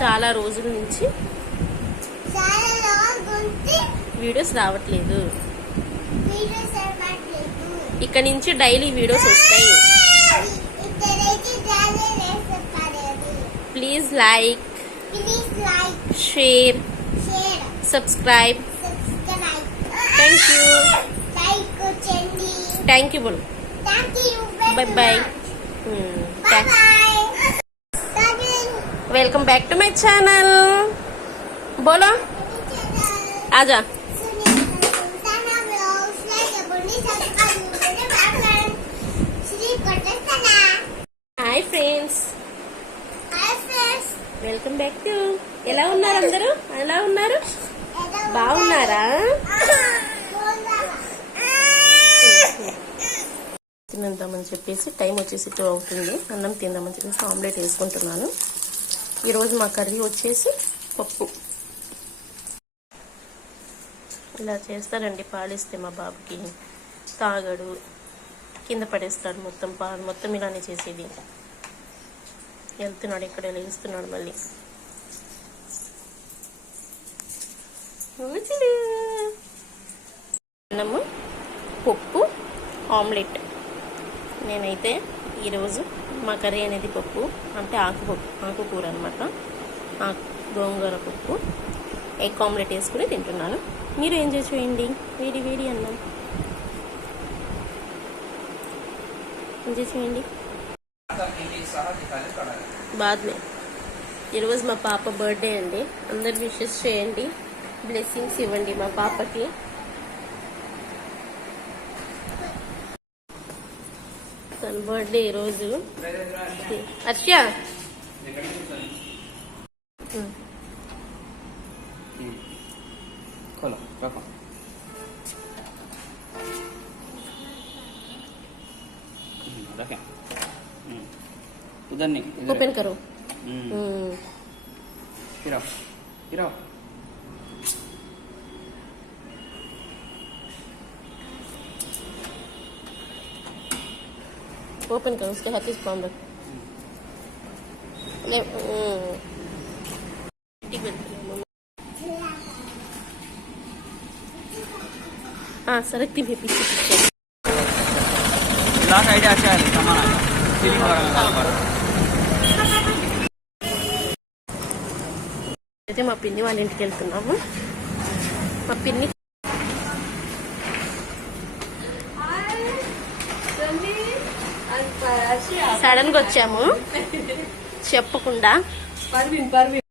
చాలా రోజుల నుంచి వీడియోస్ రావట్లేదు. ఇక్కడ నుంచి డైలీ వీడియోస్ వస్తాయి. Please like, share, subscribe. Thank you बोलो. Bye bye. Welcome back to my channel. बोलो आजा. Hi friends, welcome back to. ఎలా ఉన్నారు అందరూ? ఎలా ఉన్నారు? బాగున్నారా? తినేద్దామని చెప్పేసి టైం వచ్చేసి 2 అవుతుంది. అన్నం తిందామని చెప్పేసి ఆమ్లెట్ వేసుకుంటున్నాను. ఈరోజు మా కర్రీ వచ్చేసి పప్పు. ఇలా చేస్తారండి. పాలిస్తే మా బాబుకి తాగడు, కింద పడేస్తాడు. మొత్తం పాలు మొత్తం ఇలానే చేసేది. వెళ్తున్నాడు, ఇక్కడ లేస్తున్నాడు మళ్ళీ. అన్నము, పప్పు, ఆమ్లెట్. నేనైతే ఈరోజు మా కర్రీ అనేది పప్పు అంటే ఆకుకూర అనమాట. గోంగూర పప్పు, ఎగ్ ఆమ్లెట్ వేసుకుని తింటున్నాను. మీరు ఎంజాయ్ చేయండి. వేడి వేడి అన్నం ఎంజాయ్ చేయండి. బాద్మే. ఈరోజు మా పాప బర్త్డే అండి. అందరు విషెస్ చేయండి, బ్లెస్సింగ్స్ ఇవ్వండి మా పాపకి. తన బర్త్డే ఈరోజు. హర్ష उधर नहीं, ओपन करो. फिर ओपन करो. उसके हाथ से कॉम रख. हाँ सरकती भी पीछे पीछे. लास्ट आइडिया अच्छा है. सामान आया फीलिंग అయితే మా పిన్ని వాళ్ళ ఇంటికి వెళ్తున్నాము. మా పిన్ని సడన్ గా వచ్చాము చెప్పకుండా.